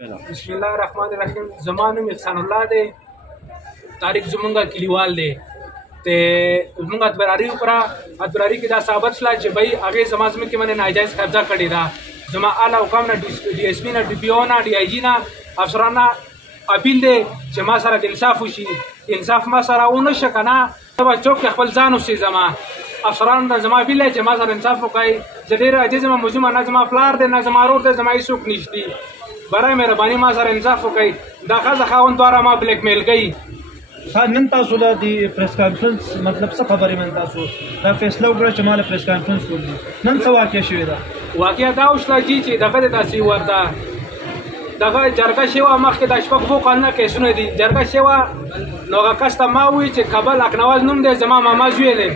بسم الله الرحمن الرحیم. زما نوم احسان الله دی. طارق زمونږ کلیوال دی. ته زمونږ اتبراري وکړه. اتبراري کې دا ثابت شوه چې بھائی هغې زما ځمکې باندې ناجایز قبضه کړې ده. زما اعلی حکام نه ډي ایس پي نه ډي پي او نه ډي آی جي نه افسرانو نه اپیل دی چې ما سره د انصاف وشي. انصاف ما سره ونه شه که نه زه به چوک کې خپل ځان اوسېږم. افسرانو ته زما اپیل دی چې ما سره انصاف وکړئ. زه ډېر عاجز یم، مظلوم نه زما پلار دی نه زما ورور دی، زما هېڅوک نشته. برای مهرباني ما سره انصاف وکړئ. دا ښځه خاوند دواړه ما بلیک میل کوي. نن تاسو له د پریس کانفرنس مطلب څه خبرې من تاسو دا فیصله وکړه چې ما له پریس کانفرنس وکړي. نن څه واقع شوې ده؟ واقعه دا وشوه چې دغه د داسې ورته دغه جرګه شوه مخکې د شپږ اووه کلونه کیسونه دي. جرګه شوه نو هغه کس ته ما ووایي چې کابل اکنواز نوم دی، زما ماما زوی دی.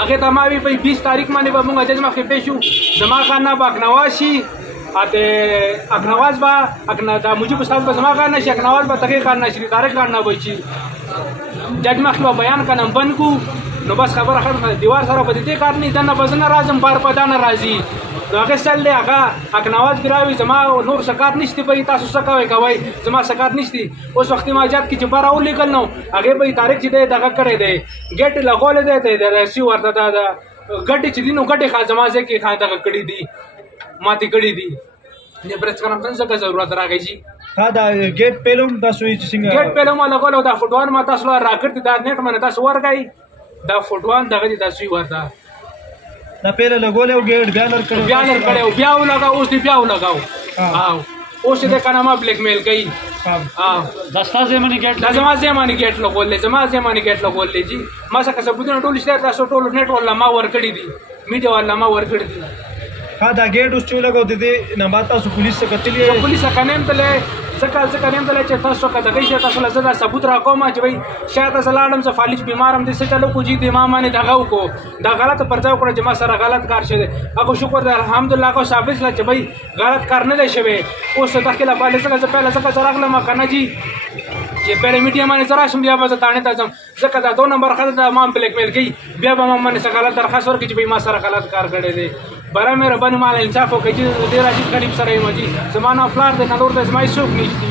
هغې ته ما وایي په 20 تاریخ باندې به مونږ جج مخکې پیش شو. زما خانه به اکنواز شي، اکنواز به دا موجب استاد به زما خانه شي، اکنواز به تغیر خانه شي، طارق خانه به شي. جج مخکې به بیان کنم بند کو نو بس خبره ختمه. دیوار سره به د دې کار نه دنه به زه نه راځم، بار په دا نه راځي. نو هغې سل دی هغه اکنواز ګراوي زما نور سکات نشته. به تاسو څه کوئ کوئ، زما سکات نشته. اوس وختي ماجات کې چې بار راولیکل نو هغې به طارق چې دی دغه کړی دی ګیټ لګولی دی د رسي ورته دا ګټې چې دي نو ګټې خان زما ځای کې خان دغه کړي دي، ماتې کړي دي. د پریس کانفرنس څخه ضرورت راغی جي. ها دا ګیټ پیلوم تاسو چې څنګه ګیټ پیلوم لګولو دا فوټوان ما تاسو له راکړ دي دا نیټ باندې تاسو ورګای دا فوټوان دغه دي تاسو ورته دا پیله لګولې او ګیټ بیا لر کړو بیا ولګاو اوس دی بیا ولګاو. اوس دې کنه ما بلیک میل کوي. دستا زمانی ګیټ دا زما زمانی ګیټ لګولې زما زمانی ګیټ لګولې جی. ما څخه ثبوتونه ټول شته تاسو ټول نیټ ولا ما ورکړی دي، میډیا ولا ما ورکړی دي. ها دا ګیټ اوس چې لګاو دي نه ما تاسو پولیس څخه کتلې پولیس څخه نیم تلې ځکه نیم تلې چې تاسو کا دغه شي تاسو لزه دا ثبوت راکوم چې وای شاید زلاړم ز فالج بیمارم دي څه چلو کو جی د ما باندې دغه وکړو دا غلط پرځاو کړو چې ما سره غلط کار شوی. هغه شکر دی الحمدلله کو ثابت لا چې وای غلط کار نه دی شوی. اوس ته کې لا پاله څنګه پهله څنګه راغلم کنه جی چې پهله میډیا باندې سره شم بیا به تانه تاسو ځکه دا 2 نمبر خلک دا ما بلیک میل کوي. بیا به ما باندې غلط درخواست ورکړي چې ما سره غلط کار کړی دی. برای مهرباني مال انصاف وکړئ چې ډېر عجیب غریب سره یم جي. زما پلار دی نه نور دی، زما هېڅوک نشته.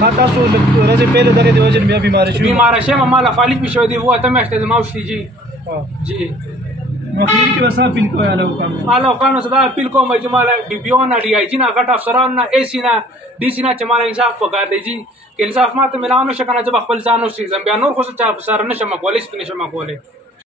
ها تاسو ورځې پهله دغې د وجې بیا بیماره شوم ما له فالج مې شوی دی. 8 میاشتې زما وشتي جي. نو اخري کې به څه اپیل کوئ اعلی حکامو څه دا اپیل کوم چې ما له ډي پي او نه ډي آی جي نه غټ افسرانو نه اے سي نه ډي سي نه چې ما له انصاف پکار دی جي. که انصاف ما ته میلاو نه شه که نه زه به خپل ځان اوسېږم. بیا نور خو څه چا سره نه شم کولی، هېڅ نه شم کولی.